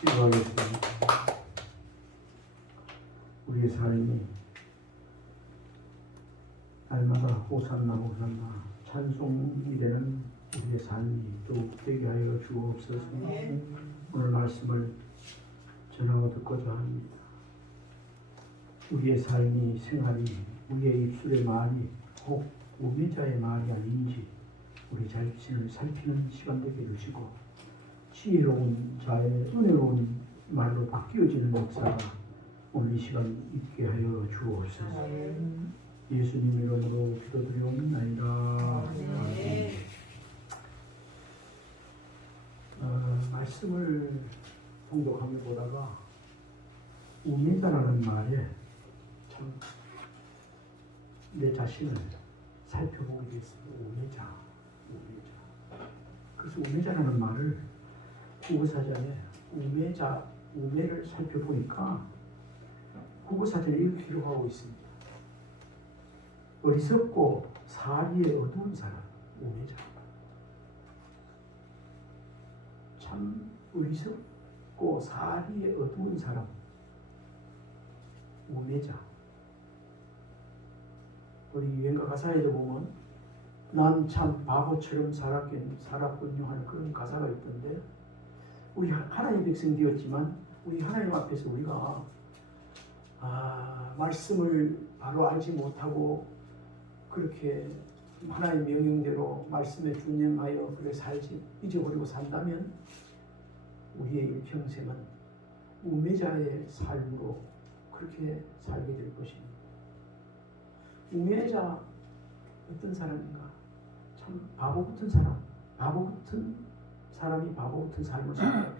기도하겠습니다. 우리의 삶이 날마다 호산나 호산나 찬송이 되는 우리의 삶이 또 되게 하여 주옵소서. 오늘 말씀을 전하고 듣고자 합니다. 우리의 삶이 생활이 우리의 입술의 말이 혹 우매자의 말이 아닌지 우리 자신을 살피는 시간 되게 해주시고 지혜로운 자의 은혜로운 말로 바뀌어지는 역사가 오늘 이 시간 있게 하여 주옵소서. 예수님 이름으로 기도드리옵나이다. 아멘. 말씀을 통독하며 보다가 우매자라는 말에 참 내 자신을 살펴보게 됐습니다. 우매자. 그래서 우매자라는 말을 국어사전에 우매를 살펴보니까 국어사전에 이렇게 기록하고 있습니다. 어리석고 사리에 어두운 사람, 우매자. 참 어리석고 사리에 어두운 사람, 우매자. 우리 유행가 가사에도 보면 난 참 바보처럼 살았군요 하는 그런 가사가 있던데, 우리 하나님의 백성 되었지만 우리 하나님 앞에서 우리가 말씀을 바로 알지 못하고 그렇게 하나님 명령대로 말씀에 준행하여 그래 살지 잊어버리고 산다면 우리의 일평생은 우매자의 삶으로 그렇게 살게 될 것입니다. 우매자 어떤 사람인가? 참 바보 같은 사람, 바보 같은 사람이 바보 같은 삶을 살아요.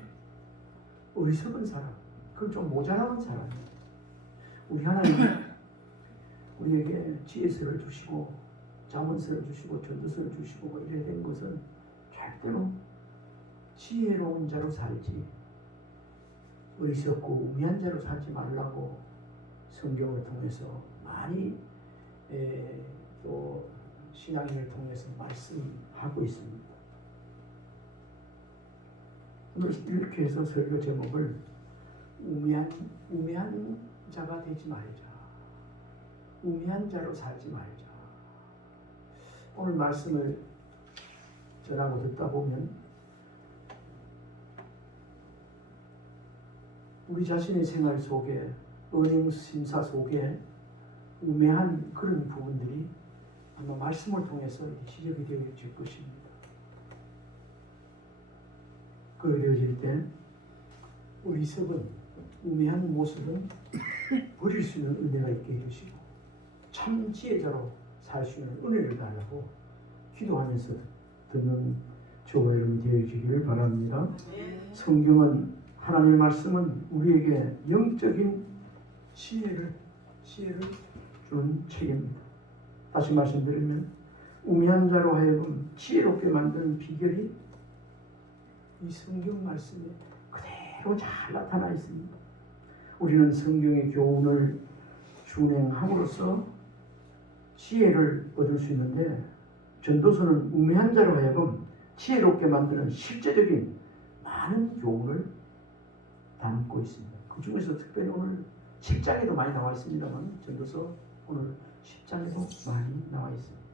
어리석은 사람, 그건 좀 모자란 사람이에요. 우리 하나님은 우리에게 지혜서를 주시고 잠언서를 주시고 전도서를 주시고 이래 된 것은 절대로 지혜로운 자로 살지 어리석고 우매한 자로 살지 말라고 성경을 통해서 많이 또 신앙인을 통해서 말씀하고 있습니다. 오늘 이렇게 해서 설교 제목을 우매한 자가 되지 말자. 우매한 자로 살지 말자. 오늘 말씀을 전하고 듣다 보면 우리 자신의 생활 속에 은행 심사 속에 우매한 그런 부분들이 아마 말씀을 통해서 지적이 되어질 것입니다. 그렇게 되어질 때 어리석은 우매한 모습은 버릴 수 있는 은혜가 있게 해주시고 참 지혜자로 살 수 있는 은혜를 달라고 기도하면서 듣는 저와 여러분이 되어주시기를 바랍니다. 성경은 하나님의 말씀은 우리에게 영적인 지혜를 주는 책입니다. 다시 말씀드리면 우매한 자로 하여금 지혜롭게 만드는 비결이 이 성경 말씀에 그대로 잘 나타나 있습니다. 우리는 성경의 교훈을 준행함으로써 지혜를 얻을 수 있는데 전도서는 우매한 자로 하여금 지혜롭게 만드는 실제적인 많은 교훈을 담고 있습니다. 그 중에서 특별히 오늘 10장에도 많이 나와 있습니다만 전도서 오늘 10장에도 많이 나와 있습니다.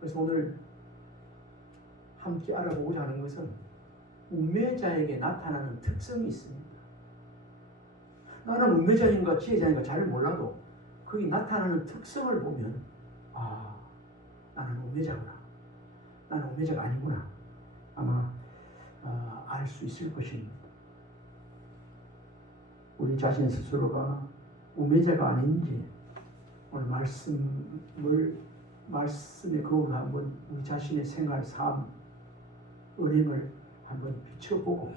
그래서 오늘 함께 알아보고자 하는 것은 우매자에게 나타나는 특성이 있습니다. 나는 우매자인가 지혜자인가 잘 몰라도 거기 나타나는 특성을 보면 나는 우매자구나, 나는 우매자가 아니구나 아마 알 수 있을 것입니다. 우리 자신 스스로가 우매자가 아닌지 오늘 말씀의 거울을 한번 우리 자신의 생활, 삶, 은행을 한번 비춰보고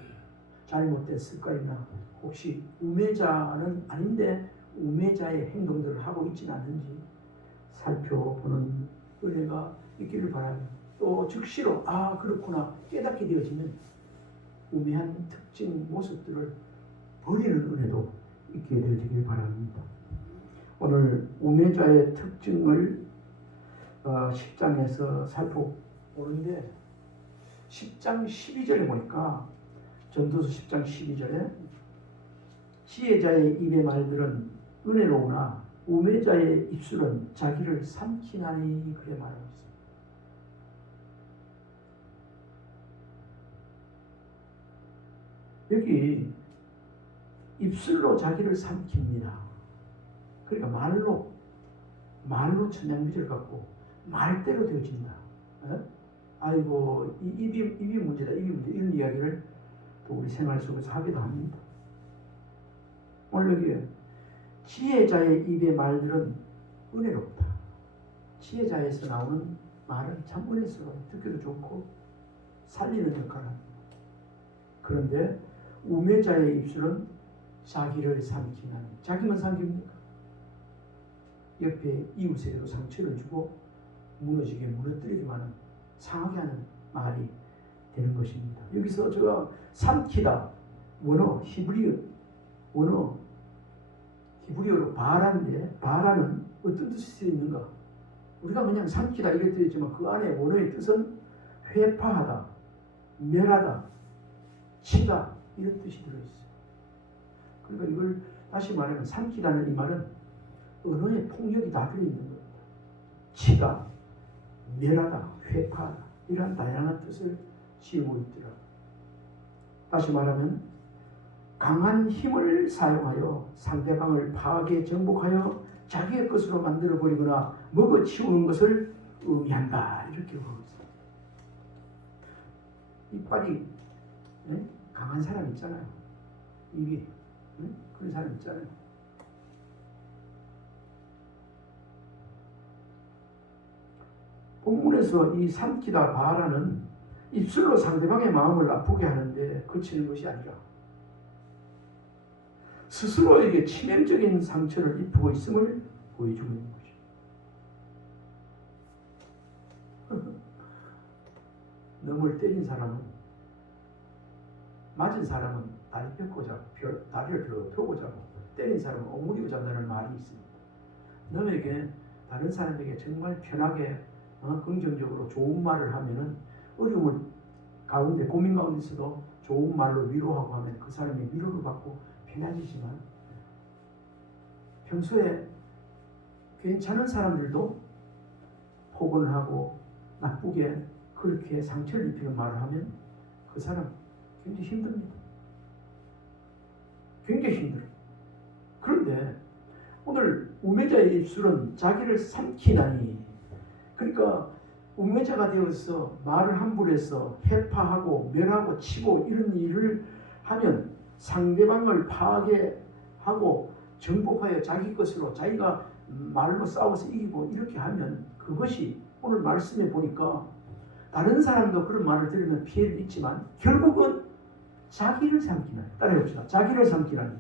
잘못된 습관이나 혹시 우매자는 아닌데 우매자의 행동들을 하고 있지는 않는지 살펴보는 은혜가 있기를 바랍니다. 또 즉시로 그렇구나 깨닫게 되어지면 우매한 특징 모습들을 버리는 은혜도 있게 되어지길 바랍니다. 오늘 우매자의 특징을 10장에서 살펴보는데 10장 12절에 보니까 전도서 10장 12절에 지혜자의 입의 말들은 은혜로우나 우매자의 입술은 자기를 삼키나니 그래 말하고 있습니다. 여기 입술로 자기를 삼킵니다. 그러니까 말로 천냥빚을 갖고 말대로 되어진다. 에? 아이고 입이 문제다, 입이 문제, 이런 이야기를 또 우리 생활 속에서 하기도 합니다. 오늘 여기 지혜자의 입의 말들은 은혜롭다. 지혜자에서 나오는 말은 참 은혜스러워, 듣기도 좋고 살리는 역할을 합니다. 그런데 우매자의 입술은 자기를 삼키나니, 자기만 삼깁니까? 옆에 이웃에게도 상처를 주고 무너지게 무너뜨리기만 하는, 상하게 하는 말이 되는 것입니다. 여기서 제가 삼키다 원어 히브리어로 바라인데, 바라는 어떤 뜻이 있는가? 우리가 그냥 삼키다 이렇게 되었지만 그 안에 원어의 뜻은 회파하다, 멸하다, 치다 이런 뜻이 들어있어요. 그러니까 이걸 다시 말하면 삼키다는 이 말은 언어의 폭력이 다 들어있는 겁니다. 치다, 멸하다, 회파하다 이러한 다양한 뜻을 지니고 있더라. 다시 말하면 강한 힘을 사용하여 상대방을 파괴 정복하여 자기의 것으로 만들어버리거나 먹어치우는 것을 의미한다, 이렇게 보고 있어요. 이빨이 강한 사람 있잖아요. 입이 그런 사람 있잖아요. 본문에서 이 삼키다 바라는 입술로 상대방의 마음을 아프게 하는데 그치는 것이 아니라 스스로에게 치명적인 상처를 입히고 있음을 보여주고 있는 것이죠. 너를 때린 사람은, 맞은 사람은 다리 펴고자, 다리를 펴고자, 때린 사람은 오므리고 잔다는 말이 있습니다. 너에게 다른 사람에게 정말 편하게 긍정적으로 좋은 말을 하면은 어려움을 가운데, 고민 가운데 있어도 좋은 말로 위로하고 하면 그 사람이 위로를 받고 편해지지만, 평소에 괜찮은 사람들도 포근하고 나쁘게 그렇게 상처를 입히는 말을 하면 그 사람 굉장히 힘듭니다. 굉장히 힘들어요. 그런데 오늘 우매자의 입술은 자기를 삼키나니, 그러니까 우매자가 되어서 말을 함부로 해서 해파하고 멸하고 치고 이런 일을 하면 상대방을 파괴하고 정복하여 자기 것으로, 자기가 말로 싸워서 이기고 이렇게 하면 그것이 오늘 말씀에 보니까 다른 사람도 그런 말을 들으면 피해를 입지만 결국은 자기를 삼키나니, 따라해봅시다. 자기를 삼키나니.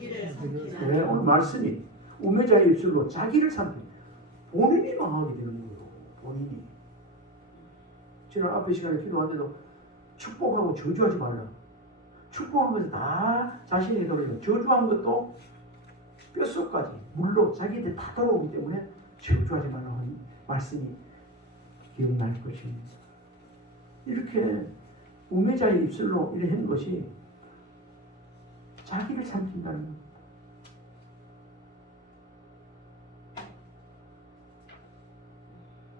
네, 오늘 말씀이 우매자의 입술로 자기를 삼키니, 본인이 망하게 되는 거예요. 본인이. 지난 앞에 시간에 기도한데도 축복하고 저주하지 말라. 축복한 것은 다 자신에게 돌아오고, 저주한 것도 뼛속까지 물로 자기한테 다 돌아오기 때문에 저주하지 말라고 하는 말씀이 기억날 것입니다. 이렇게 우매자의 입술로 이래 한 것이 자기를 삼킨다는 겁니다.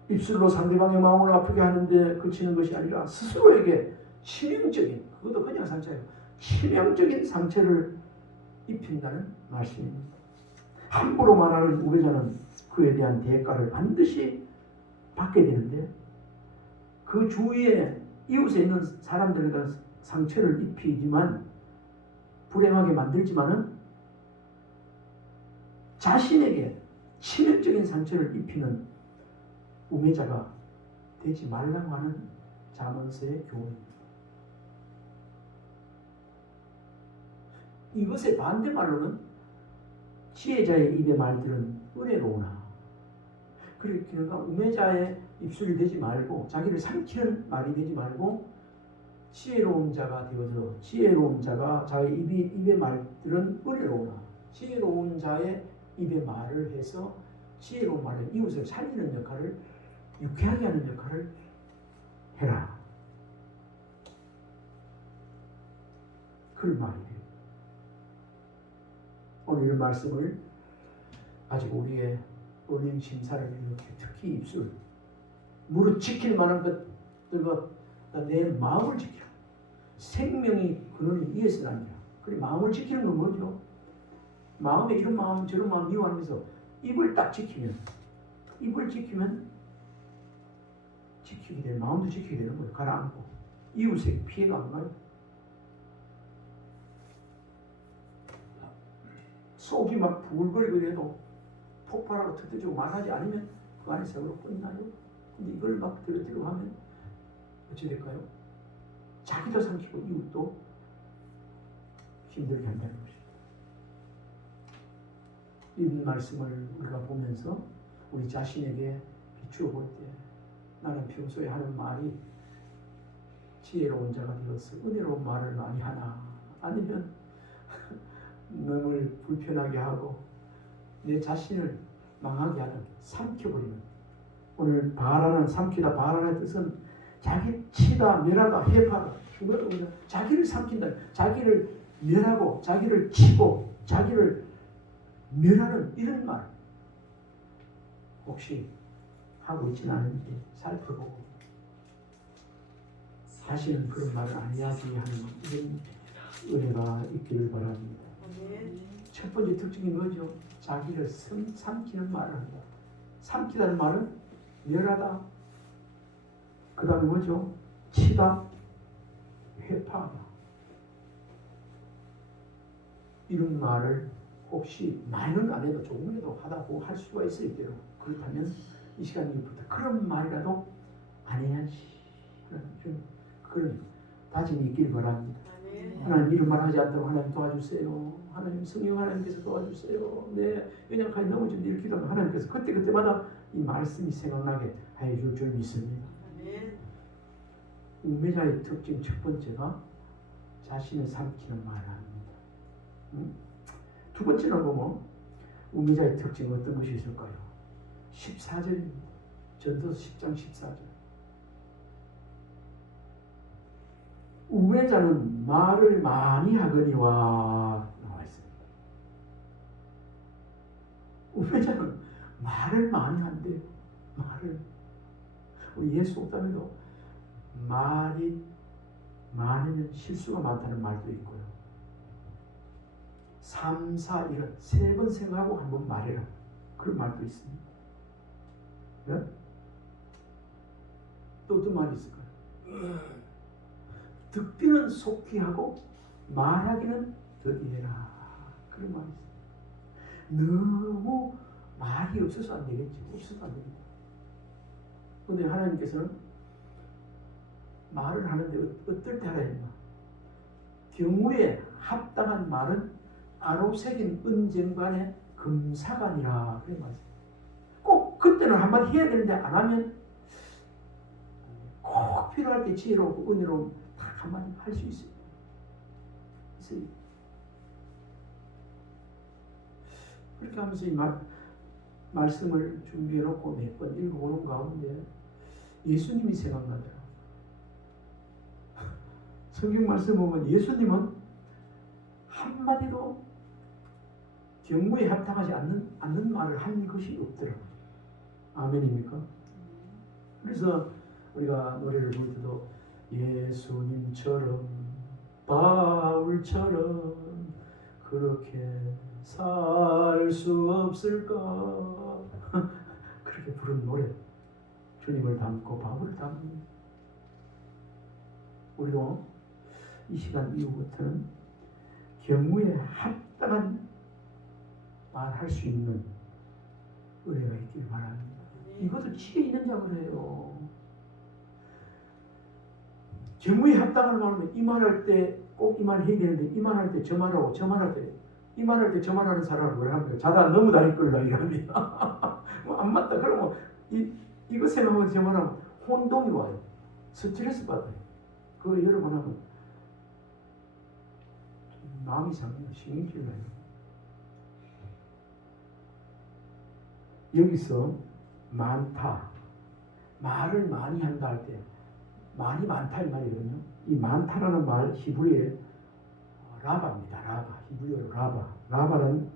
입술로 상대방의 마음을 아프게 하는데 그치는 것이 아니라 스스로에게 치명적인, 그것도 그냥 상처예요, 치명적인 상처를 입힌다는 말씀입니다. 함부로 말하는 우매자는 그에 대한 대가를 반드시 받게 되는데, 그 주위에 이웃에 있는 사람들에게 상처를 입히지만, 불행하게 만들지만은 자신에게 치명적인 상처를 입히는 우매자가 되지 말라고 하는 잠언서의 교훈입니다. 이것의 반대말로는 지혜자의 입의 말들은 은혜로우나, 그러니까 우매자의 입술이 되지 말고, 자기를 삼키는 말이 되지 말고, 지혜로운 자가 되어서, 지혜로운 자가 자기 입의 말들은 은혜로우나, 지혜로운 자의 입의 말을 해서 지혜로운 말에 이웃을 살리는 역할을, 유쾌하게 하는 역할을 해라. 그런 말이에요. 오늘 이런 말씀을 가지고 우리의 은행 심사를 이렇게 특히 입술 무릇 지킬 만한 것들과 내 마음을 지키라. 생명이 그놈이 이에서 난다. 그래 마음을 지키는 건 뭐죠? 마음에 이런 마음 저런 마음 미워하면서 입을 딱 지키면 입을 지키면 지키게 되는 마음도 지키게 되는 거예요. 가라앉고 이웃에 피해가 안 가요. 속이 막 부글거리고 해도 폭발하고 터뜨리고 말하지 않으면 그 안에 세월호 끝나요. 근데 이걸 막 들어 하면 어찌 될까요? 자기도 삼키고 이웃도 힘들게 한다는 것입니다. 이 말씀을 우리가 보면서 우리 자신에게 비추어 볼 때 나는 평소에 하는 말이 지혜로운 자가 되어서 은혜로운 말을 많이 하나 아니면 남을 불편하게 하고 내 자신을 망하게 하는 삼켜버리는 오늘 바라는 삼키다 바라는 뜻은 자기 치다 멸하다 해파다 자기를 삼킨다 자기를 멸하고 자기를 치고 자기를 멸하는 이런 말 혹시 하고 있지는 않은지 살펴보고 다시는 그런 말을 안 해야지 하는 이런 은혜가 있기를 바랍니다. 첫 번째 특징이 뭐죠? 자기를 삼키는 말을 한다. 삼키다는 말은 멸하다. 그 다음에 뭐죠? 치다, 회파하다. 이런 말을 혹시 많이는 안 해도 조금이라도 하다 보고 할 수가 있을 때로 그렇다면 이 시간부터 그런 말이라도 안 해야지 그런 다짐이 있길 바랍니다. 하나님 이런 말 하지 않도록 하나님 도와주세요. 하나님 성령 하나님께서 도와주세요. 네, 연약하게 넘어지면 이렇게 기도하면 하나님께서 그때마다 이 말씀이 생각나게 해줄 줄 믿습니다. 우매자의 특징 첫 번째가 자신을 삼키는 말을 합니다. 두 번째는 보면 우매자의 특징은 어떤 것이 있을까요? 14절입니다. 전도서 10장 14절. 우매자는 말을 많이 하거니와 나와 있습니다. 우매자는 말을 많이 한대요. 말을. 우리 예수 옥담에도 말이 많으면 실수가 많다는 말도 있고요. 3, 4, 이런 3번 생각하고 한 번 말해라. 그런 말도 있습니다. 네? 또 어떤 말이 있을까요? 듣기는 속히 하고 말하기는 더디해라. 그런 말이 있어요. 너무 말이 없어서 안 되겠지. 없어서 안 됩니다. 그런데 하나님께서는 말을 하는데 어떨 때 하라 했나? 경우에 합당한 말은 아로새긴 은쟁반의 금사간이라 그런 말이에요. 꼭 그때는 한마디 해야 되는데 안 하면 꼭 필요할 때 지혜롭고 은혜로운 딱 한마디 할 수 있어요. 그렇게 하면서 이 말씀을 준비해놓고 몇 번 읽어보는 가운데 예수님이 생각나더라. 성경 말씀 보면 예수님은 한마디도 경무에 합당하지 않는 말을 한 것이 없더라고요. 아멘입니까? 그래서 우리가 노래를 부를 때도 예수님처럼 바울처럼 그렇게 살 수 없을까 그렇게 부른 노래 주님을 닮고 바울을 닮는 우리도 이 시간 이후부터는 경무에 합당한 말할 수 있는 은혜가 있길 바랍니다. 이것도 지혜 있는 자가 해요. 경무에 합당한 말하면 이 말할 때 꼭 이 말 해야 되는데 이 말할 때 저 말하고 저 말할 때 이 말할 때 저 말하는 사람을 뭐라 합니까? 자다 너무 다닐 걸라 이랍니다. 안 맞다. 그러면 이거 생각하고 저 말하면 혼동이 와요. 스트레스 받아요. 그거 여러 번 하면 마음이 상해요. 신경질 나요. 여기서 많다. 말을 많이 한다 할 때 말이 많다 이 말이거든요. 이 많다라는 말 히브리에 라바입니다. 라바. 히브리어로 라바. 라바는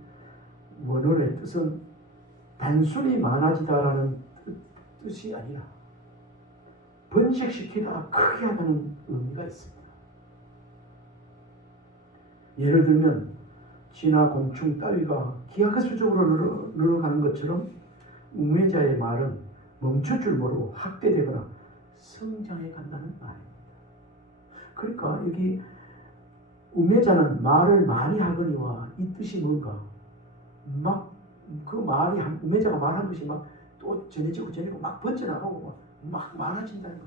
원어의 뜻은 단순히 많아지다라는 뜻이 아니라 번식시키다 크게 하다는 의미가 있습니다. 예를 들면 쥐나 곤충 따위가 기하급수적으로 늘어가는 것처럼 우매자의 말은 멈출 줄 모르고 확대되거나 성장해 간다는 말입니다. 그러니까 여기 우매자는 말을 많이 하거니와 이 뜻이 뭔가 막 그 말이 우매자가 말한 것이 막 또 전해지고 막 번져나가고 막 많아진다는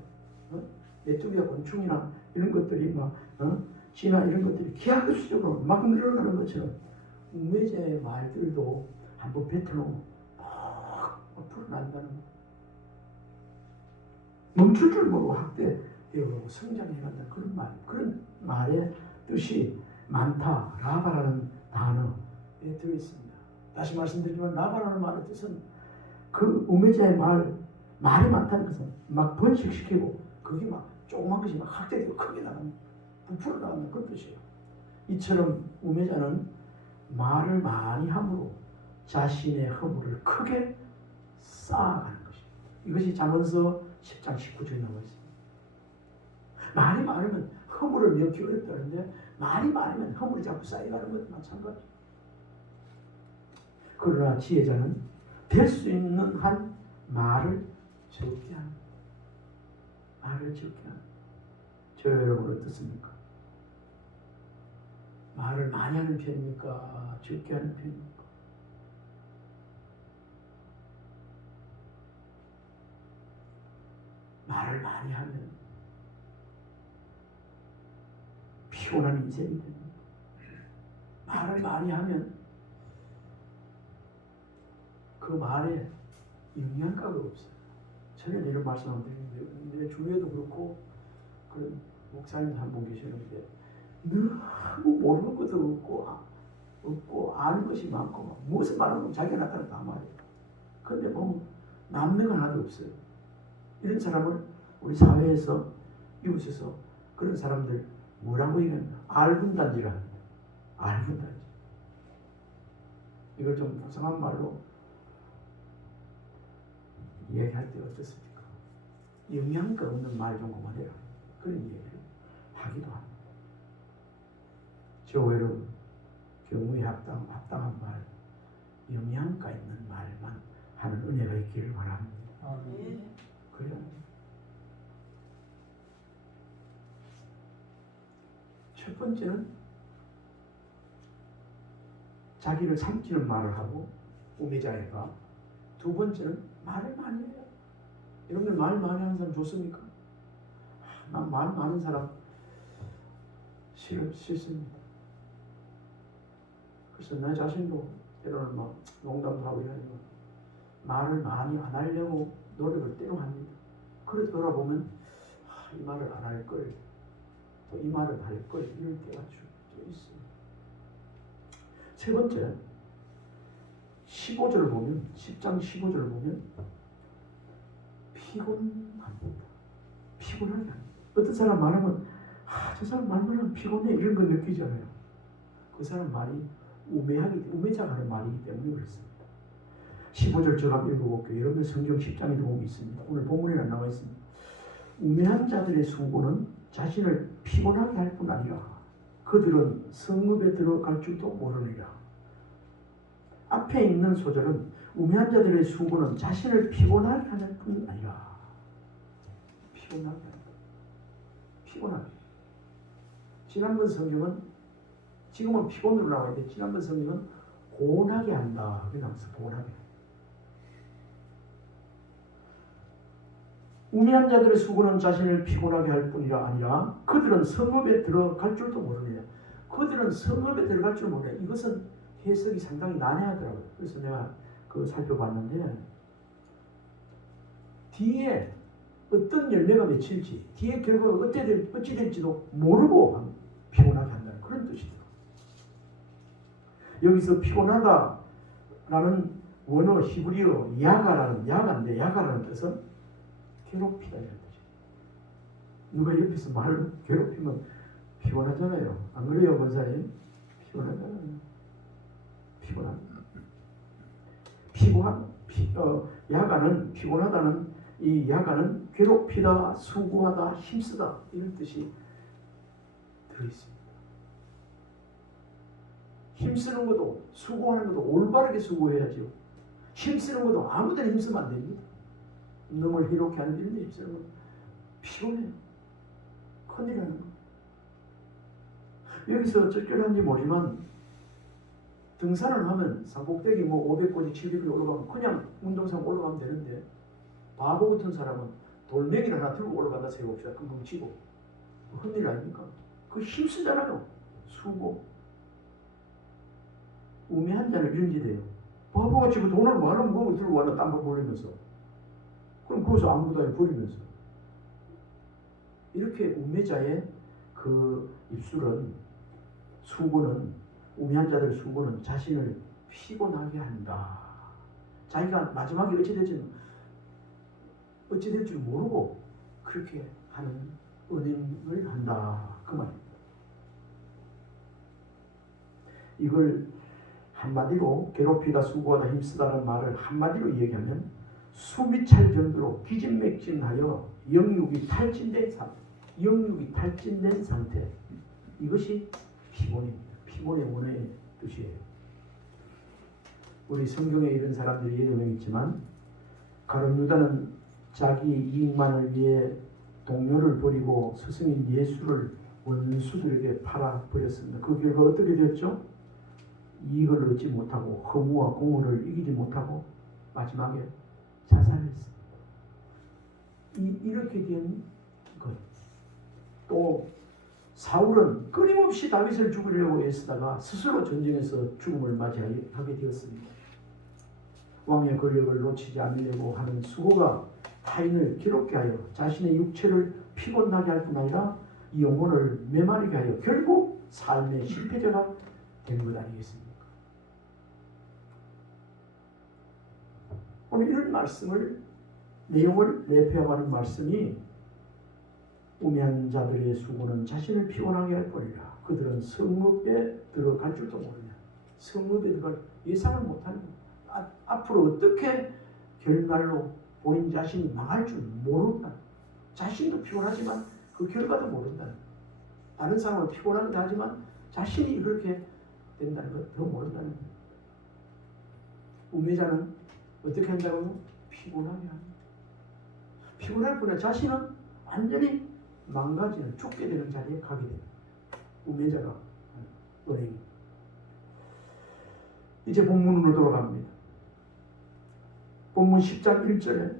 거. 메뚜기나 곤충이나 이런 것들이 막 쥐나 이런 것들이 기하급수적으로 막 늘어가는 것처럼 우매자의 말들도 한번 뱉어놓으면 막 풀어난다는 거. 멈출 줄 모르고 확대되고 성장해간다는 그런 말의 뜻이 많다. 라바라는 단어에 들어있습니다. 다시 말씀드리지만 라바라는 말의 뜻은 그 우매자의 말이 많다는 것은 막 번식시키고 그게 막 조그만 것이 막 확대되고 크게 나가는 부풀어 나가는 그런 뜻이에요. 이처럼 우매자는 말을 많이 함으로 자신의 허물을 크게 쌓아가는 것입니다. 이것이 잠언서 10장 19절에 나와 있습니다. 말이 많으면 허물을 메우기 어렵다는데 말이 많으면 허물이 자꾸 쌓여가는 것도 마찬가지예요. 그러나 지혜자는 될 수 있는 한 말을 적게 하는 말을 적게 하는 저 여러분 어떻습니까? 말을 많이 하는 편입니까? 적게 하는 편입니까? 말을 많이 하면 피곤한 인생이 됩니다. 말을 많이 하면 그 말에 영양가가 없어요. 전에 이런 말씀을 드리는데 내 주위에도 그렇고 그런 목사님 한 분 계시는데 너무 모르는 것도 없고 아는 것이 많고 무슨 말하면 자기가 나타나는 다 말이에요. 그런데 보면 남는 건 하나도 없어요. 이런 사람을 우리 사회에서 이웃에서 그런 사람들 뭐라고 얘기합니까? 알분단지라 합니다. 알분단지. 이걸 좀 부성한 말로 얘기할 때 어떻습니까? 영양가 없는 말 좀 그만해라. 그런 얘기를 하기도 합니다. 저 외로 경우에 합당한 말, 영양가 있는 말만 하는 은혜가 있기를 바랍니다. 그래야 첫 번째는 자기를 삼키는 말을 하고 우매자애가, 두 번째는 말을 많이 해요. 여러분들 말 많이 하는 사람 좋습니까? 난 말 많은 사람 싫습니다. 그래서 나 자신도 때로는 막 농담도 하고 이러지만 말을 많이 안 하려고 노력을 때로 합니다. 그래 돌아보면 이 말을 안 할 걸, 또 이 말을 할 걸, 이럴 때가 좀 있어요. 세 번째, 15절을 보면, 10장 15절을 보면 피곤합니다. 피곤하게 합니다. 어떤 사람 말하면 저 사람 말만 하면 피곤해 이런 거 느끼잖아요. 그 사람 말이 우매자가 하는 말이기 때문에 그렇습니다. 15절 제가 한번 읽어볼게요. 여러분 성경 10장에 도움이 있습니다. 오늘 본문에 나와 있습니다. 우매한 자들의 수고는 자신을 피곤하게 할 뿐 아니라 그들은 성읍에 들어갈 줄도 모르리라. 앞에 있는 소절은 우매한 자들의 수고는 자신을 피곤하게 하는 뿐 아니라 피곤하게 한다. 피곤하게. 지난번 성경은 지금은 피곤으로 나와 있는데 지난번 성경은 고운하게 한다. 그게 나와서 고운하게. 우매한 자들의 수고는 자신을 피곤하게 할 뿐이라 아니라 그들은 성읍에 들어갈 줄도 모르느냐. 그들은 성읍에 들어갈 줄 모르냐. 이것은 해석이 상당히 난해하더라고요. 그래서 내가 그거 살펴봤는데 뒤에 어떤 열매가 맺힐지, 뒤에 결과가 어찌 될지도 모르고 피곤하게 한다는 그런 뜻이더라고요. 여기서 피곤하다라는 원어 히브리어 야가인데 야가라는 뜻은 괴롭히다 이런 뜻이에요. 누가 옆에서 말을 괴롭히면 피곤하잖아요. 안 그래요, 권사님? 피곤하잖아요. 야간은 피곤하다는 이 야간은 괴롭히다, 수고하다, 힘쓰다 이런 뜻이 들어있습니다. 힘쓰는 것도 수고하는 것도 올바르게 수고해야죠. 힘쓰는 것도 아무 데나 힘쓰면 안 됩니다. 너무 이렇게 하는 일인데 힘쓰는 건 피곤해요. 큰일 하는 거. 여기서 적절한지 모르지만 등산을 하면 산꼭대기 500고지 700고지 올라가면 그냥 운동장 올라가면 되는데 바보 같은 사람은 돌멩이를 하나 들고 올라간다 생각합시다. 그 뭉치고 큰일 아닙니까? 그 힘쓰잖아요. 수고. 우매한 자는 이런 게 돼요. 바보같이 그 돈을 많은 거 들고 와서 땀을 버리면서 그럼 거기서 아무것도 안 버리면서 이렇게 우매자의 그 입술은 수고는 우매한 자들의 수고는 자신을 피곤하게 한다. 자기가 마지막에 어찌 될지 모르고 그렇게 하는 은행을 한다. 그 말입니다. 이걸 한마디로 괴롭히다 수고하다 힘쓰다는 말을 한마디로 얘기하면 숨이 찰 정도로 기진맥진하여 영육이 탈진된 상태. 이것이 피곤입니다. 피곤의 원어의 뜻이에요. 우리 성경에 이런 사람들이 여러 명 있지만 가룟 유다는 자기 이익만을 위해 동료를 버리고 스승인 예수를 원수들에게 팔아버렸습니다. 그 결과 어떻게 됐죠? 이익을 얻지 못하고 허무와 공허를 이기지 못하고 마지막에 자살했습니다. 이렇게 된 것. 또 사울은 끊임없이 다윗을 죽이려고 애쓰다가 스스로 전쟁에서 죽음을 맞이하게 되었습니다. 왕의 권력을 놓치지 않으려고 하는 수고가 타인을 괴롭게 하여 자신의 육체를 피곤하게 할 뿐 아니라 영혼을 메마르게 하여 결국 삶의 실패자가 된 것 아니겠습니까? 오늘 이런 내용을 내포하는 말씀이 우매한 자들의 수고는 자신을 피곤하게 할 뿐이라 그들은 성읍에 들어갈 줄도 모르냐. 성읍에 들어갈 예상을 못하는 거야. 앞으로 어떻게 결말로 본인 자신이 망할 줄 모른다. 자신도 피곤하지만 그 결과도 모른다. 다른 사람을 피곤하게 하지만 자신이 그렇게 된다는 것 더 모른다는 거예요. 우매자는 어떻게 한다고요? 피곤하게 합니다. 피곤할 뿐이야 자신은 완전히 망가지는 죽게 되는 자리에 가게 됩니다. 우매자가 은행. 이제 본문으로 돌아갑니다. 본문 10장 1절에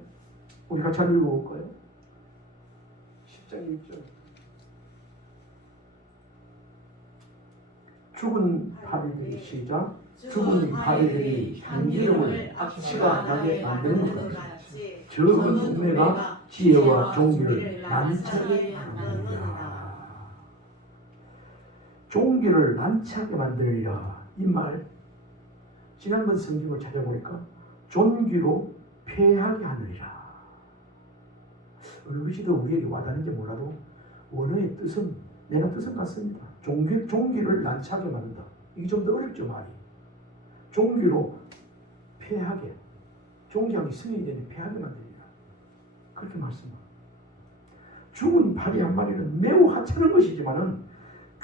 우리 같이 한번 읽어볼까요? 10장 1절. 죽은 바위들이 시작. 죽은 바위들이 향기름을 악취가 나게 만드는 것 같이 적은 우매가 지혜와 종기를 난처하게 만드느니라. 종기를 난처하게 만드느니라. 이 말 지난번 성경을 찾아보니까 존귀로 패하게 하느니라. 어느 것이 더 우리에게 와닿는지 몰라도 원어의 뜻은 내가 뜻은 같습니다. 종기를 난처하게 만든다. 이게 좀 더 어렵죠 말이. 종기로 패하게, 종기하기 승인이 되는 패하게 만듭니다. 그렇게 말씀합니다. 죽은 파리 한 마리는 매우 하찮은 것이지만은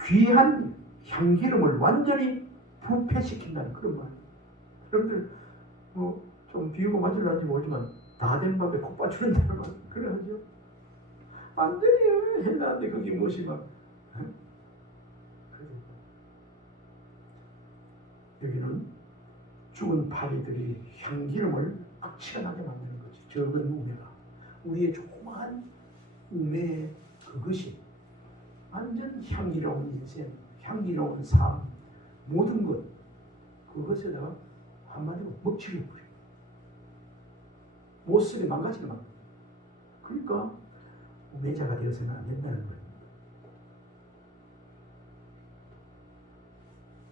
귀한 향기름을 완전히 부패시킨다는 그런 말. 여러분들 좀 비유가 맞을는지 모르지만 다 된 밥에 콕 빠뜨린다는 말 그래 하죠. 완전히 했나는데 그게 무엇이 막 여기는 죽은 파리들이 향기름을 악취가 나게 만드는 거지. 적은 우매가 우리의 조그마한 우매의 그것이 완전 향기로운 인생, 향기로운 삶, 모든 것 그것에다가 한마디로 먹칠을 부려. 모습이 망가지게 만든다. 그러니까 우매자가 되어서는 안 된다는 거예요.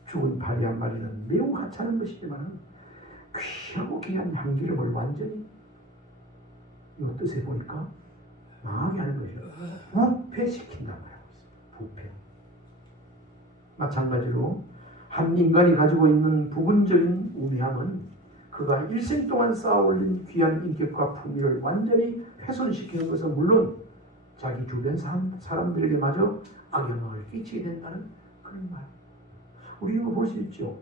죽은 파리 한 마리는 매우 하찮은 것이지만 귀하고 귀한 향기름을 완전히 이 뜻에 보니까 망하게 하는 것이요. 부패시킨다고 하고 있어요. 부패. 마찬가지로 한 인간이 가지고 있는 부분적인 우매함은 그가 일생 동안 쌓아올린 귀한 인격과 품위를 완전히 훼손시키는 것은 물론 자기 주변 사람들에게마저 악영향을 끼치게 된다는 그런 말. 우리 이거 볼 수 있죠.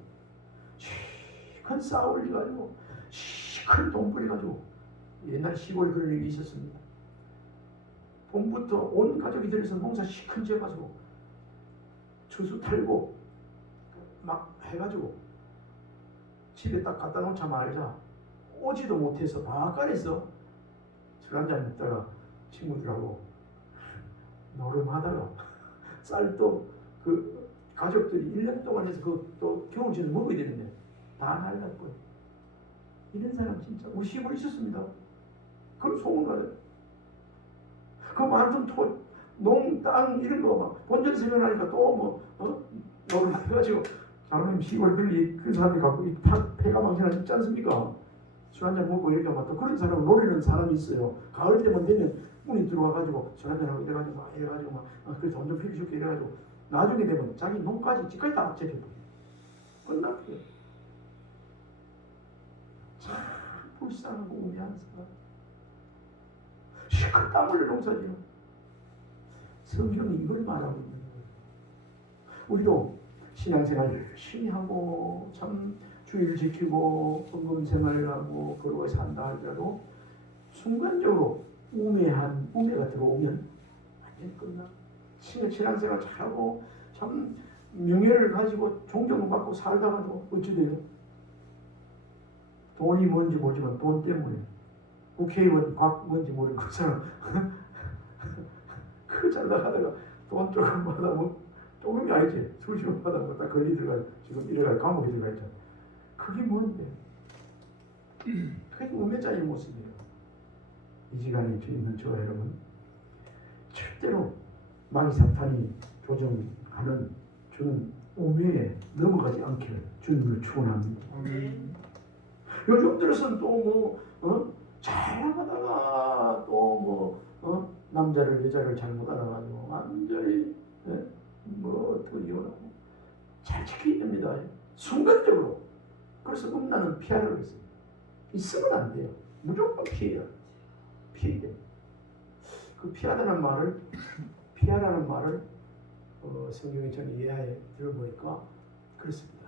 큰 쌓아올리 가지고 큰 돈벌이 가지고 옛날 시골에 그런 일이 있었습니다. 봄부터 온 가족이 들여서 농사 시큰 지어가지고 추수 탈고 막 해가지고 집에 딱 갖다 놓자마자 오지도 못해서 바깥에서 술 한잔 먹다가 친구들하고 노름하다가 쌀도 그 가족들이 1년 동안 해서 또 겨울전에 먹어야 되는데 다 날랐고요. 이런 사람 진짜 우리 시골에 있었습니다. 그럼 소문나요. 그 많은 농, 땅 이런 거 막 본전 세면하니까 또 노름해가지고 장로님 시골 별리 그 사람이 갖고 이 폐가 망신하지 있지 않습니까? 술 한잔 먹고 이렇게 하면 또 그런 사람 노리는 사람이 있어요. 가을 때만 되면 문이 들어와가지고 술 한잔 하고 이래가지고 막 이래가지고 막 그래 돈 좀 필요줄게 이래가지고 나중에 되면 자기 농까지 집까지 다 제껴버려. 끝났어요. 참 불쌍하고 우매한 사람. 시큰 땀 흘려 농사지요. 성경이 이걸 말하고 있는 거예요. 우리도 신앙생활 열심히 하고 참 주의를 지키고 헌금생활하고 그러고 산다 하더라도 순간적으로 우매가 들어오면 완전히 끝나. 신앙생활 잘하고 참 명예를 가지고 존경받고 살다가도 어찌 돼요? 돈이 뭔지 모르지만 돈 때문에 국회의원 뭔지 모르는 그 사람 그 잘 나가다가 돈 조금 받아면 조금이 아니지 수십원 받아면 딱 걸리 들어가 지금 이래가 감옥에 들어가 있잖아. 그게 뭔데? 그게 우매자의 모습이에요. 이 시간에 있는 저와 여러분 절대로 마귀 사탄이 조정하는 주는 우매에 넘어가지 않기를 주님을 축원합니다. 요즘 들어서는 또 자랑하다가 또 남자를 여자를 잘못 알아가지고 완전히 또 이혼하고 잘 지켜야 됩니다. 순간적으로. 그래서 나는 피하라고 했습니다. 있으면 안 돼요. 무조건 피해야 돼. 그 피하라는 말을 성경에 저는 이해하에 들어보니까 그렇습니다.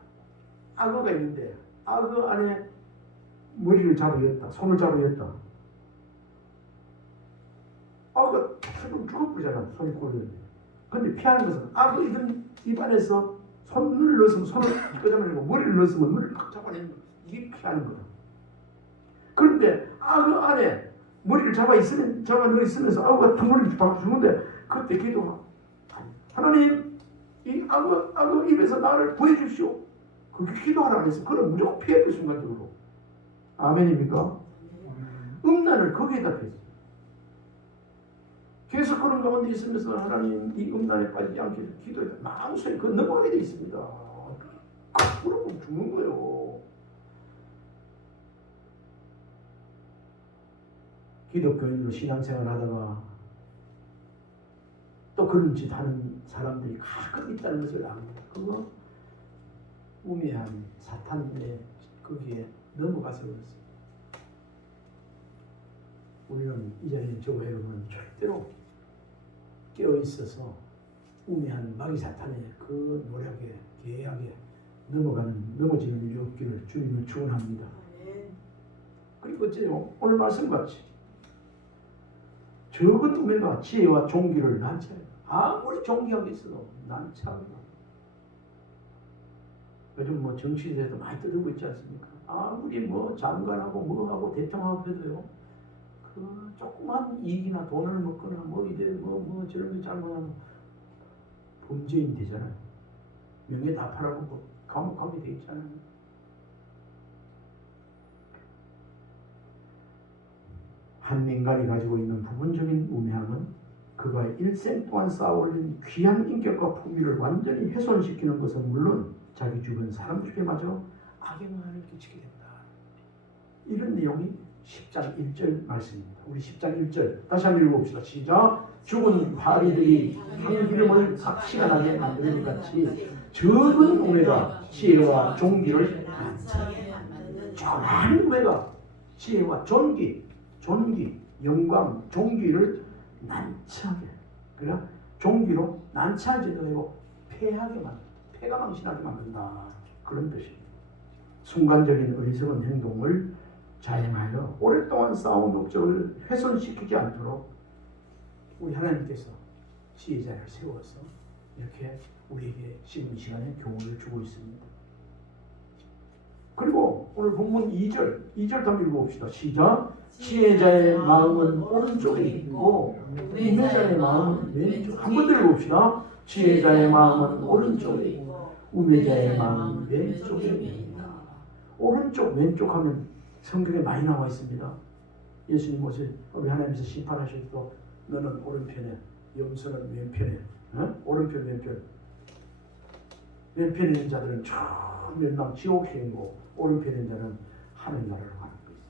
악어가 있는데 악어 안에 머리를 잡아였다. 손을 잡아였다. 악어가 죽어버리잖아. 손이 꼴리는데. 근데 피하는 것은 악어 입 안에서 손을 넣었으면 손을 끄집어내고 머리를 넣었으면 머리를 팍 잡아내는 거. 이게 피하는 거다. 그런데 악어 안에 머리를 잡아 넣어 있으면서 악어가 덩어리를 박 주는데 그때 기도하. 하나님 이 악어 입에서 나를 구해주십시오. 그렇게 기도하라 안 했으면 그럼 무조건 피해야 돼 순간적으로. 아멘입니까? 음란을 거기에다 폈어요. 계속 그런 가운데 있으면서 하나님 이 음란에 빠지지 않게 기도해. 망설이 그거 넘어가게 돼 있습니다. 그러면 죽는 거예요. 기독교인으로 신앙생활 하다가 또 그런 짓 하는 사람들이 가끔 있다는 것을 압니다. 그거 우매한 사탄의 거기에 넘어가서 그렇습니다. 우리는 이 자리에 저와 여러분은 절대로 깨어있어서 우매한 마귀 사탄의 그 노력에 계약에 넘어지는 일이 없기를 주님을 축원합니다. 그리고 어째요? 오늘 말씀같이 적은 우매가 지혜와 종기를 난처해요. 아무리 종기하게 있어도 난처합니다. 요즘 정치에도 많이 떠들고 있지 않습니까? 아무리 장관하고 뭐하고 대통하고 해도요. 그 조그만 이익이나 돈을 먹거나 저런 게 잘못하면 범죄인 되잖아요. 명예 다 팔아먹고 감옥 가게 돼 있잖아요. 한 인간이 가지고 있는 부분적인 우매함은 그가 일생 동안 쌓아올린 귀한 인격과 품위를 완전히 훼손시키는 것은 물론 자기 주변 사람들에게마저 악영향을 끼치게 된다. 이런 내용이 10장 1절 말씀입니다. 우리 10장 1절 다시 한번 읽어봅시다. 시작. 죽은 파리들이 향기름을 각시가 나게 만드는 것 같이 적은 우매가 지혜와 존귀를 난처하게 만드는 조그마한 우매가 지혜와 존귀, 영광, 존귀를 난처하게, 그래 존귀로 난처하지도 되고 패가 망신하게 만든다, 그런 뜻입니다. 순간적인 어리석은 행동을 자행하여 오랫동안 쌓아온 목적을 훼손시키지 않도록 우리 하나님께서 지혜자를 세워서 이렇게 우리에게 지금 이 시간에 교훈을 주고 있습니다. 그리고 오늘 본문 2절 한번 읽어봅시다. 시작. 지혜자의 마음은 오른쪽에 있고 우매자의 마음은 왼쪽. 한 번 더 읽어봅시다. 지혜자의 마음은 오른쪽에 있고 우매자의 마음은 왼쪽에 있다. 오른쪽 왼쪽 하면 성경에 많이 나와 있습니다. 예수님 오실 우리 하나님께서 심판하실 때 너는 오른편에, 염소는 왼편에, 오른편 왼편. 왼편에 있는 자들은 저 멸망 지옥행이고 오른편에 있는 자는 하늘나라로 가는 것입니다.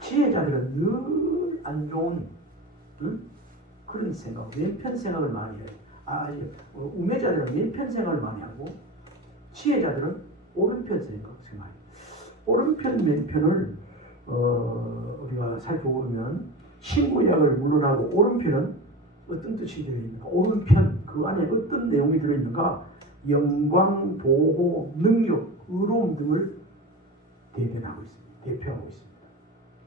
지혜자들은 늘 안 좋은 그런 생각, 왼편 생각을 많이 해요. 우매자들은 왼편 생각을 많이 하고 지혜자들은 오른편 생각해요. 오른편 왼편을 우리가 살펴보면 신구약을 물러나고 오른편은 어떤 뜻이 들어있는가? 오른편 그 안에 어떤 내용이 들어있는가? 영광, 보호, 능력, 의로움 등을 대표하고 있습니다.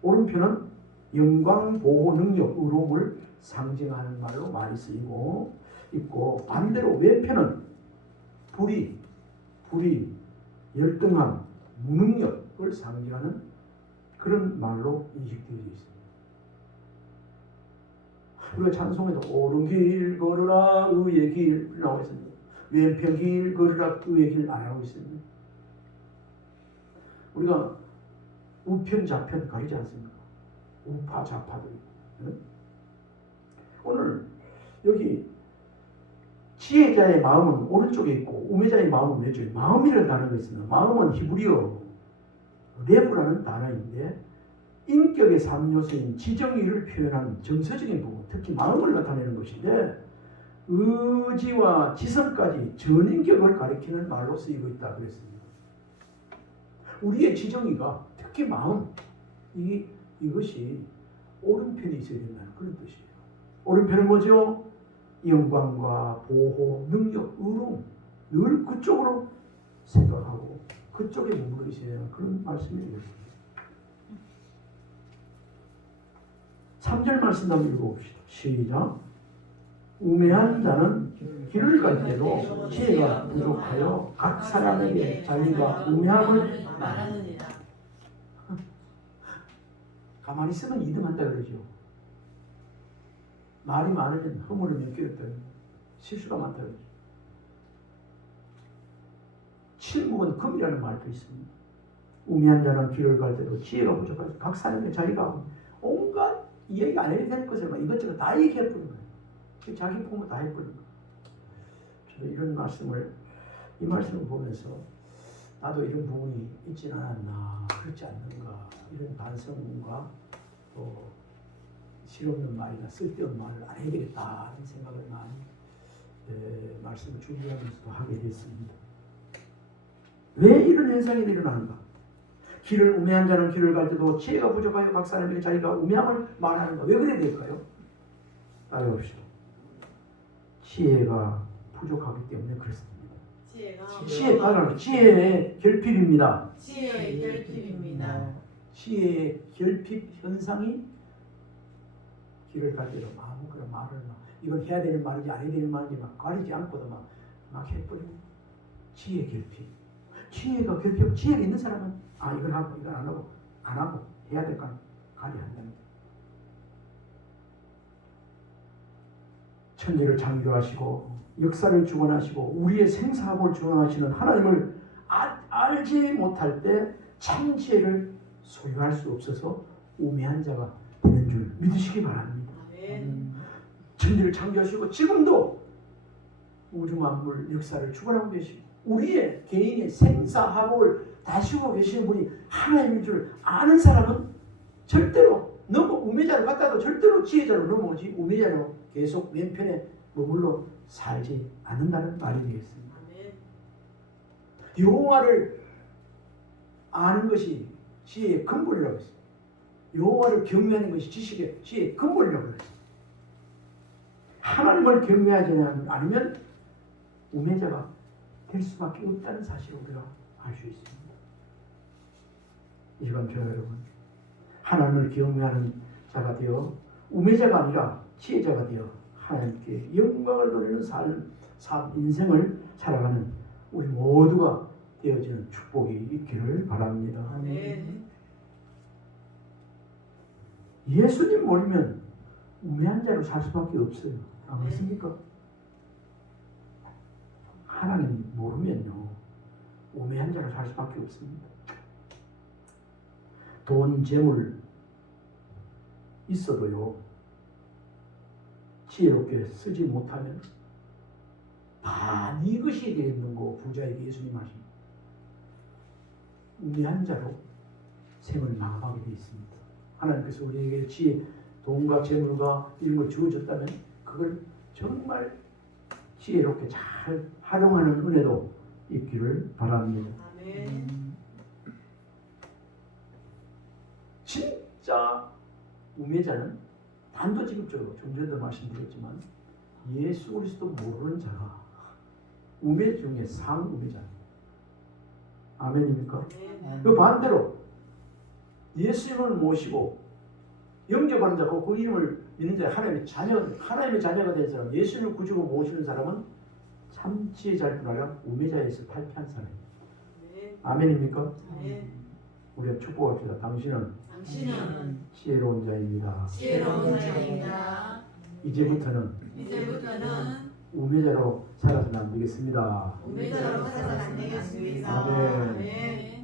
오른편은 영광, 보호, 능력, 의로움을 상징하는 말로 많이 쓰이고 있고, 반대로 왼편은 불의, 열등함, 무능력을 상징하는 그런 말로 인식되어 있습니다. 우리가 찬송에도 옳은 길 걸으라 의의 길 나와 있습니다. 왼편 길 걸으라 의의 길 안 하고 있습니다. 우리가 우편 좌편 가리지 않습니까? 우파 좌파도 있고. 오늘 여기 지혜자의 마음은 오른쪽에 있고 우매자의 마음은 왼쪽에. 마음이라는 단어가 있습니다. 마음은 히브리어 레브라는 단어인데 인격의 3요소인 지정의를 표현하는 정서적인 부분, 특히 마음을 나타내는 것인데 의지와 지성까지 전인격을 가리키는 말로 쓰이고 있다 그랬습니다. 우리의 지정의가 특히 마음, 이것이 오른편에 있어야 된다는 그런 뜻이에요. 오른편은 뭐죠? 영광과 보호, 능력, 의로움, 늘 그쪽으로 생각하고 그쪽에 머물러 있어야 되는 그런 말씀이 되겠습니다. 3절 말씀 한번 읽어봅시다. 시작. 우매한 자는 길을 갈 때도 지혜가 부족하여 각 사람에게 자기가 우매함을 말하느니라. 가만히 있으면 이등한다 그러죠. 말이 많으면 허물을 끼었더니 실수가 많다 그러죠. 침묵은 금이라는 말도 있습니다. 우매한 자는 길을 갈 때도 지혜가 부족하여 각 사람에게 자기가 온갖 이야기 안 해도 될 것을 막 이것저것 다 얘기해버린 거예요. 자기 품을 다 해버린 거예요. 저도 이런 이 말씀을 보면서 나도 이런 부분이 있지는 않았나, 그렇지 않는가, 이런 반성과 또 실없는 말이나 쓸데없는 말을 안 해야 되겠다 하는 생각을 많이 말씀을 준비하면서도 하게 됐습니다. 왜 이런 현상이 일어나는가? 길을 우매한 자는 길을 갈 때도 지혜가 부족하여 각 사람에게 자기가 우매함을 말하는가? 왜 그래야 될까요? 따라해봅시다. 지혜가 부족하기 때문에 그렇습니다. 지혜의 결핍입니다. 지혜의 결핍입니다. 지혜의 결핍 현상이 길을 갈 때도 아무거나 말을 이건 해야 되는 말인지 안 해야 되는 말인지 막 가리지 않고도 막 해버리고. 지혜 결핍. 지혜가 있는 사람은 이걸 하고 이걸 안 하고 해야 될 건 가리한다는 거예요. 천지를 창조하시고 역사를 주관하시고 우리의 생사학을 주관하시는 하나님을 알지 못할 때 참 지혜를 소유할 수 없어서 우매한 자가 되는 줄 믿으시기 바랍니다. 천지를 창조하시고 지금도 우주 만물 역사를 주관하고 계시고 우리의 개인의 생사화복을 다시고 계시는 분이 하나님인 줄 아는 사람은 절대로 우매자로 갔다도 절대로 지혜자로 넘어오지 우매자로 계속 왼편에 머물러 살지 않는다는 말이 되겠습니다. 여호와를 아는 것이 지혜의 근본이라고 했습니다. 여호와를 경외하는 것이 지혜의 근본이라고 했습니다. 하나님을 경외하지 않으면 우매자가 될 수밖에 없다는 사실을 우리가 알 수 있습니다. 이 시간 저와 여러분, 하나님을 경외하는 자가 되어 우매자가 아니라 지혜자가 되어 하나님께 영광을 돌리는 인생을 살아가는 우리 모두가 되어지는 축복이 있기를 바랍니다. 아멘. 예수님 모르면 우매한 자로 살 수밖에 없어요. 안 그렇습니까? 하나님 모르면요 우매한 자로 살 수밖에 없습니다. 돈, 재물 있어도요 지혜롭게 쓰지 못하면 다 네 것이 되었는 거 부자에게 예수님 하십니다. 우매한 자로 생을 마감하게 되어 있습니다. 하나님께서 우리에게 지혜, 돈과 재물과 이런 걸 주어졌다면 그걸 정말 지혜롭게 잘 활용하는 은혜도 있기를 바랍니다. 아멘. 진짜 우매자는 단도직입적으로 좀 전에도 말씀드렸지만 예수 그리스도 모르는 자가 우매 중에 상우매자입니다. 아멘입니까? 아멘. 그 반대로 예수님을 모시고 영접하는 자고 그 이름을 믿는 자 하나님의 자녀가 된 사람, 예수님을 구주로 모시는 사람은 참 지혜자일 뿐 아니라 우매자에서 탈피한 사람입니다. 아멘입니까? 아멘. 우리가 축복합시다. 당신은 지혜로운 자입니다. 지혜로운 자입니다. 이제부터는 우매자로 살아서는 안 되겠습니다. 우매자로 살아서는 안 되겠습니다. 아멘. 아멘.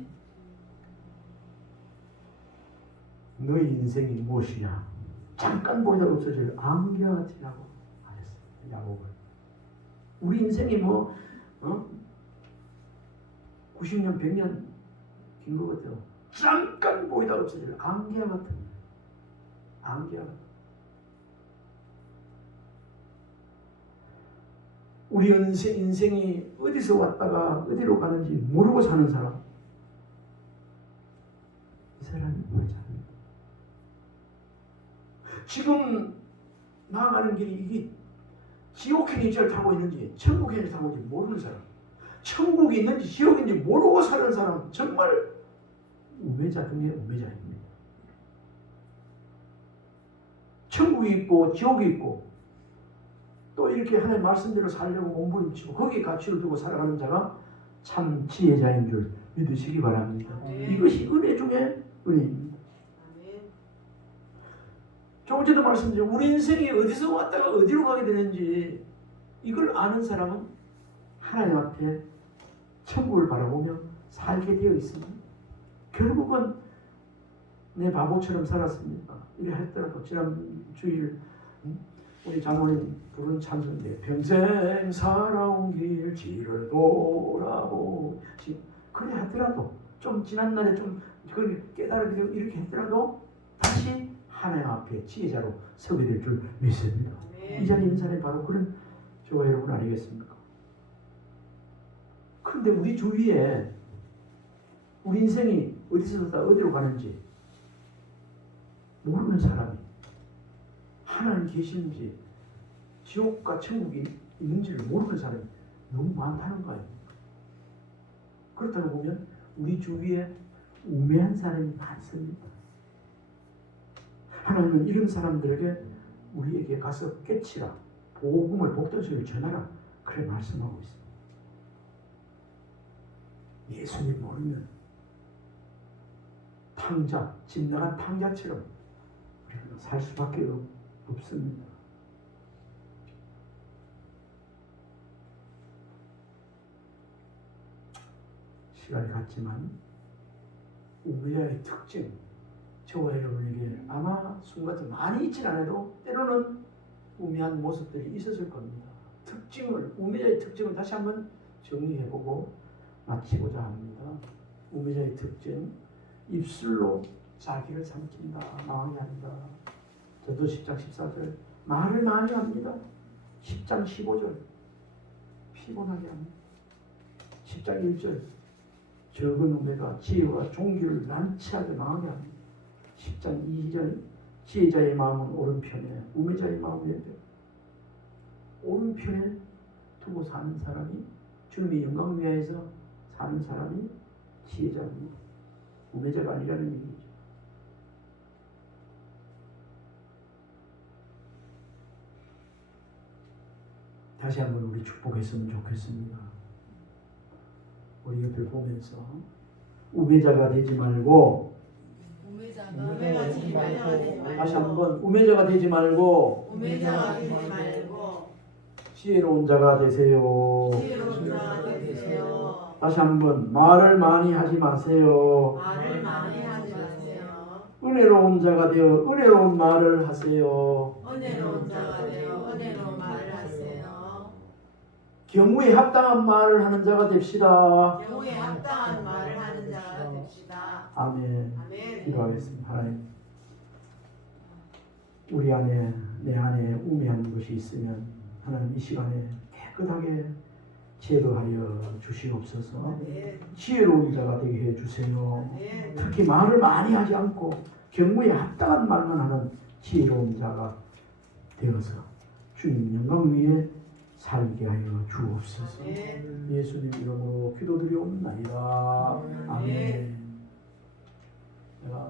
너희 인생이 무엇이냐? 잠깐 보이다 없어질 안개와 같으라고 하셨어요. 야곱을. 우리 인생이 90년, 100년 긴 것 같아요. 잠깐 보이다 없어질 안개와 같은. 안개와 같은. 우리 인생이 어디서 왔다가 어디로 가는지 모르고 사는 사람. 이 사람이 우매자입니다. 지금 나아가는 길이 이게 지옥행인지를 타고 있는지 천국행인지를 타고 있는지 모르는 사람, 천국이 있는지 지옥인지 모르고 사는 사람, 정말 우매자 중에 우매자입니다. 천국이 있고 지옥이 있고 또 이렇게 하나님의 말씀대로 살려고 몸부림치고 거기에 가치를 두고 살아가는 자가 참 지혜자인 줄 믿으시기 바랍니다. 이것이 은혜 중에 은혜입니다. 조금 전에 말씀드린 우리 인생이 어디서 왔다가 어디로 가게 되는지 이걸 아는 사람은 하나님 앞에 천국을 바라보며 살게 되어 있습니다. 결국은 내 바보처럼 살았습니다. 이래 했더라도 지난 주일 우리 장모님 부른 찬송인데 평생 살아온 길지를 돌아보 그래 하더라도 좀 지난 날에 좀 그걸 깨달으게 되고 이렇게 했더라도 다시 하나님 앞에 지혜자로 서게 될 줄 믿습니다. 이 자리에 있는 사람이 바로 그런 저와 여러분 아니겠습니까? 그런데 우리 주위에 우리 인생이 어디서부터 어디로 가는지 모르는 사람이 하나님 계시는지 지옥과 천국이 있는지를 모르는 사람이 너무 많다는 거 아닙니까? 그렇다고 보면 우리 주위에 우매한 사람이 많습니다. 하나님은 이런 사람들에게 우리에게 가서 깨치라, 복음을 복도소리를 전하라 그래 말씀하고 있습니다. 예수님 모르면 탕자, 집 나간 탕자처럼 우리는 살 수밖에 없습니다. 시간이 갔지만 우매자의 특징 저와 여러분에게 아마 순간 많이 있진 않아도 때로는 우매한 모습들이 있었을 겁니다. 우매자의 특징을 다시 한번 정리해보고 마치고자 합니다. 우매자의 특징, 입술로 자기를 삼킨다, 망하게 한다. 저도 10장 14절 말을 많이 합니다. 10장 15절 피곤하게 합니다. 10장 1절 적은 우매가 지혜와 종교를 난치하게 망하게 합니다. 10장 2절 지혜자의 마음은 오른편에 우매자의 마음은 왼편. 오른편에 두고 사는 사람이 주님의 영광 위하여서 사는 사람이 지혜자입니다. 우매자가 아니라는 얘기죠. 다시 한번 우리 축복했으면 좋겠습니다. 우리 옆을 보면서 우매자가 되지 말고 우매자가 되지 말고 다시 한번 우매자가 되지 말고 우매자가 되지 말고 지혜로운 자가 되세요. 지혜로운 자가 되세요. 다시 한번 말을 많이 하지 마세요. 말을 많이 하지 마세요. 은혜로운 자가 되어 은혜로운 말을 하세요. 은혜로운 자가 되어 은혜로운 말을 하세요. 경우에 합당한 말을 하는 자가 됩시다. 경우에 합당한 말을 하는 자가 됩시다. 아멘. 아멘. 기도하겠습니다. 하나님, 우리 안에 내 안에 우매한 것이 있으면 하나님 이 시간에 깨끗하게 제거하여 주시옵소서. 아멘. 지혜로운 자가 되게 해주세요. 아멘. 특히 말을 많이 하지 않고 경우에 합당한 말만 하는 지혜로운 자가 되어서 주님 영광 위에 살게 하여 주옵소서. 아멘. 예수님 이름으로 기도드리옵나이다.